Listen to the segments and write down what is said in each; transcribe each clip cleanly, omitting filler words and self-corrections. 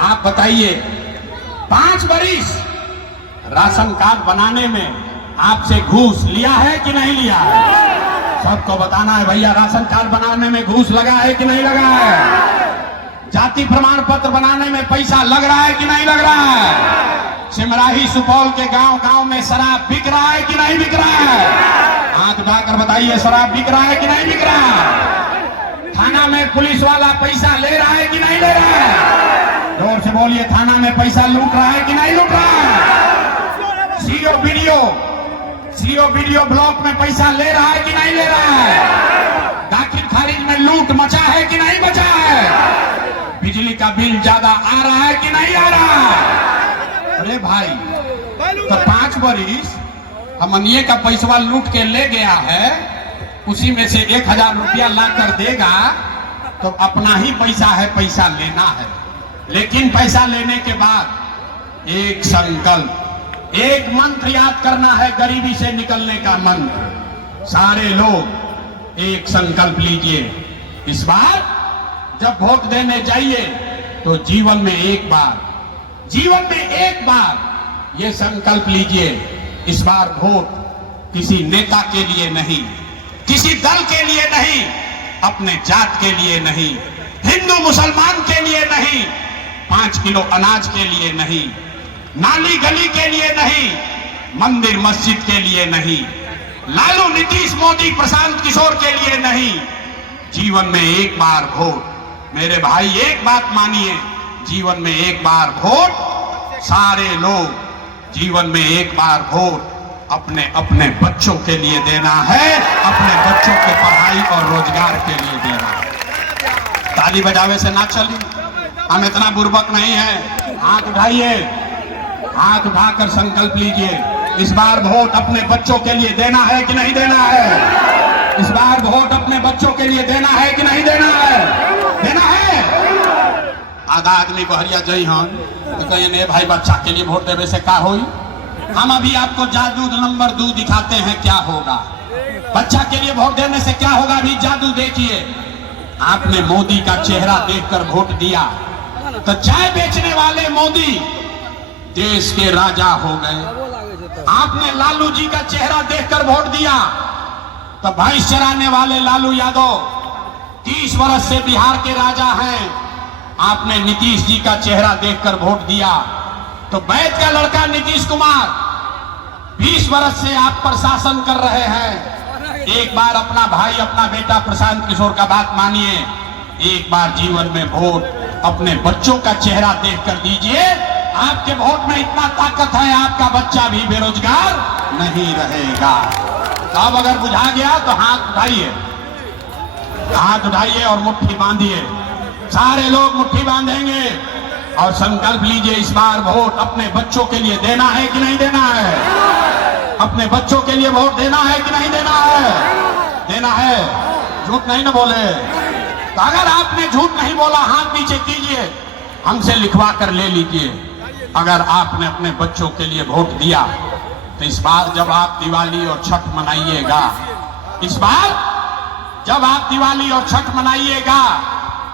आप बताइए 5 बरिस राशन कार्ड बनाने में आपसे घूस लिया है कि नहीं लिया है? सबको बताना है भैया, राशन कार्ड बनाने में घूस लगा है कि नहीं लगा है? जाति प्रमाण पत्र बनाने में पैसा लग रहा है कि नहीं लग रहा है? सिमराही सुपौल के गांव गांव में शराब बिक रहा है कि नहीं बिक रहा है? हाथ उठाकर बताइए, शराब बिक रहा है कि नहीं बिक रहा है? थाना में पुलिस वाला पैसा ले रहा है कि नहीं ले रहा है? जोर से बोलिए, थाना में पैसा लूट रहा है कि नहीं लूट रहा है? सीओ वीडियो ब्लॉक में पैसा ले रहा है कि नहीं ले रहा है? दाखिल खारिज में लूट मचा है कि नहीं मचा है? बिजली का बिल ज्यादा आ रहा है कि नहीं आ रहा है? अरे भाई, तो 5 बरिस हमनिए का पैसा लूट के ले गया है, उसी में से 1000 रुपया ला कर देगा तो अपना ही पैसा है, पैसा लेना है। लेकिन पैसा लेने के बाद एक संकल्प, एक मंत्र याद करना है, गरीबी से निकलने का मंत्र। सारे लोग एक संकल्प लीजिए, इस बार जब वोट देने जाइए तो जीवन में एक बार ये संकल्प लीजिए, इस बार वोट किसी नेता के लिए नहीं, किसी दल के लिए नहीं, अपने जात के लिए नहीं, हिंदू मुसलमान के लिए नहीं, 5 किलो अनाज के लिए नहीं, नाली गली के लिए नहीं, मंदिर मस्जिद के लिए नहीं, लालू नीतीश मोदी प्रशांत किशोर के लिए नहीं, जीवन में एक बार वोट। मेरे भाई एक बात मानिए, जीवन में एक बार वोट, सारे लोग जीवन में एक बार वोट अपने अपने बच्चों के लिए देना है, अपने बच्चों के पढ़ाई और रोजगार के लिए देना है। ताली बजावे से ना चली, हम इतना बुर्बक नहीं है। हाथ उठाइए, हाथ उठाकर संकल्प लीजिए, इस बार वोट अपने बच्चों के लिए देना है कि नहीं देना है? इस बार वोट अपने बच्चों के लिए देना है कि नहीं देना है? देना है। आधा आदमी बहरिया जई हन तो कहिए भाई बच्चा के लिए वोट देवे से क्या होई? हम अभी आपको जादू नंबर 2 दिखाते हैं क्या होगा। बच्चा के लिए वोट देने से क्या होगा, अभी जादू देखिए। आपने मोदी का चेहरा देखकर वोट दिया तो चाय बेचने वाले मोदी देश के राजा हो गए। आपने लालू जी का चेहरा देखकर वोट दिया तो भैंस चराने वाले लालू यादव 30 वर्ष से बिहार के राजा हैं। आपने नीतीश जी का चेहरा देखकर वोट दिया तो वैद का लड़का नीतीश कुमार 20 वर्ष से आप पर शासन कर रहे हैं। एक बार अपना भाई, अपना बेटा प्रशांत किशोर का बात मानिए, एक बार जीवन में वोट अपने बच्चों का चेहरा देखकर दीजिए। आपके वोट में इतना ताकत है, आपका बच्चा भी बेरोजगार नहीं रहेगा। तो अब अगर बुझा गया तो हाथ उठाइए, हाथ उठाइए और मुट्ठी बांधिए। सारे लोग मुट्ठी बांधेंगे और संकल्प लीजिए, इस बार वोट अपने बच्चों के लिए देना है कि नहीं देना है? अपने बच्चों के लिए वोट देना है कि नहीं देना है? देना है, झूठ नहीं ना बोले। तो अगर आपने झूठ नहीं बोला, हाथ नीचे कीजिए, हमसे लिखवा कर ले लीजिए। अगर आपने अपने बच्चों के लिए वोट दिया तो इस बार जब आप दिवाली और छठ मनाइएगा, इस बार जब आप दिवाली और छठ मनाइएगा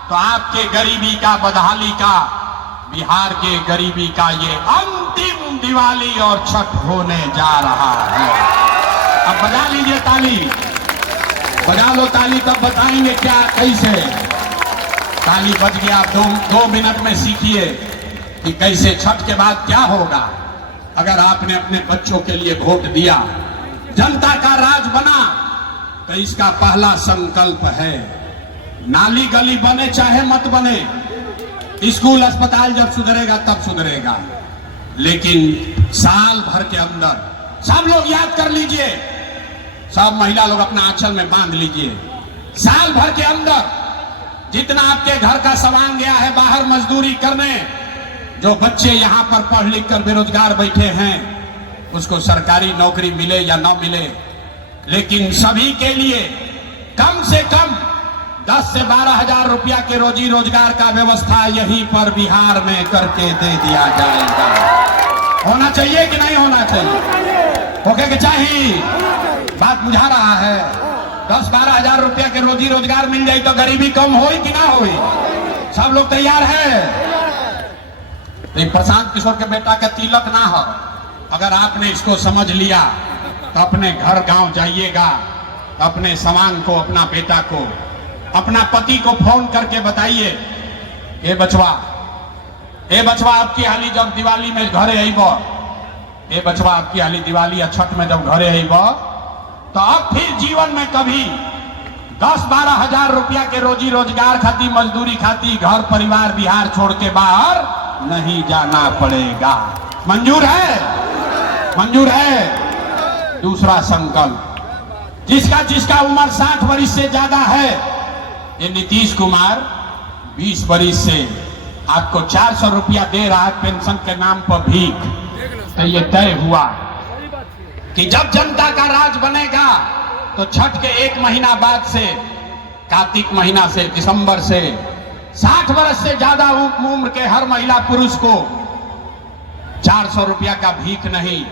तो आपके गरीबी का, बदहाली का, बिहार के गरीबी का ये अंतिम दिवाली और छठ होने जा रहा है। अब बजा लीजिए ताली, बजा लो ताली, तब बताएंगे क्या कैसे। ताली बज गया, 2 मिनट में सीखिए कि कैसे छठ के बाद क्या होगा। अगर आपने अपने बच्चों के लिए वोट दिया, जनता का राज बना, तो इसका पहला संकल्प है, नाली गली बने चाहे मत बने, स्कूल अस्पताल जब सुधरेगा तब सुधरेगा, लेकिन साल भर के अंदर, सब लोग याद कर लीजिए, सब महिला लोग अपना आंचल में बांध लीजिए, साल भर के अंदर जितना आपके घर का सामान गया है बाहर मजदूरी करने, जो बच्चे यहाँ पर पढ़ लिख कर बेरोजगार बैठे हैं, उसको सरकारी नौकरी मिले या न मिले, लेकिन सभी के लिए कम से कम 10 से 12 हजार रुपया के रोजी रोजगार का व्यवस्था यहीं पर बिहार में करके दे दिया जाएगा। होना चाहिए कि नहीं होना चाहिए? होके के चाहिए? बात बुझा रहा है। 10-12 हजार रुपया के रोजी रोजगार मिल जाए तो गरीबी कम होई कि ना होई? सब लोग तैयार है? तो प्रशांत किशोर के बेटा का तिलक ना हो। अगर आपने इसको समझ लिया तो अपने घर गांव जाइएगा, तो अपने सवांग को, अपना बेटा को, अपना पति को फोन करके बताइए, ए बचवा आपकी हाली जब दिवाली में घरे आईब, ए बचवा आपकी हाली दिवाली या छठ में जब घरे आईब, तो अब फिर जीवन में कभी 10-12 हजार रुपया के रोजी रोजगार खाती, मजदूरी खाती घर परिवार बिहार छोड़ के बाहर नहीं जाना पड़ेगा। मंजूर है? मंजूर है। दूसरा संकल्प, जिसका उम्र 60 वर्ष से ज्यादा है, ये नीतीश कुमार 20 वर्ष से आपको 400 रुपया दे रहा है पेंशन के नाम पर भीख। तो ये तय हुआ कि जब जनता का राज बनेगा तो छठ के 1 महीना बाद से, कार्तिक महीना से, दिसंबर से 60 वर्ष से ज्यादा उम्र के हर महिला पुरुष को 400 रुपया का भीख नहीं,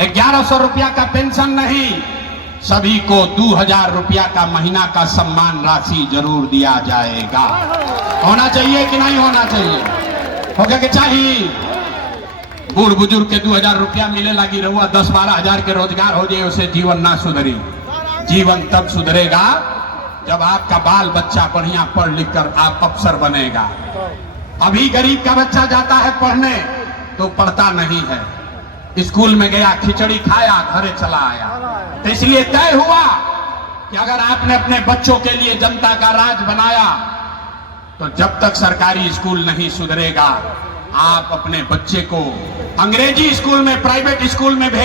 1100 रुपया का पेंशन नहीं, सभी को 2000 रुपया का महीना का सम्मान राशि जरूर दिया जाएगा। होना चाहिए कि नहीं होना चाहिए? होगा कि चाहिए? बूढ़ बुजुर्ग के 2000 रुपया मिले लगी रहुआ 10-12 हजार के रोजगार हो जाए, उसे जीवन ना सुधरी। जीवन तब सुधरेगा जब आपका बाल बच्चा बढ़िया पढ़ लिख कर आप अफसर बनेगा। अभी गरीब का बच्चा जाता है पढ़ने तो पढ़ता नहीं है, स्कूल में गया खिचड़ी खाया घरे चला आया। तो इसलिए तय हुआ कि अगर आपने अपने बच्चों के लिए जनता का राज बनाया तो जब तक सरकारी स्कूल नहीं सुधरेगा, आप अपने बच्चे को अंग्रेजी स्कूल में, प्राइवेट स्कूल में भेज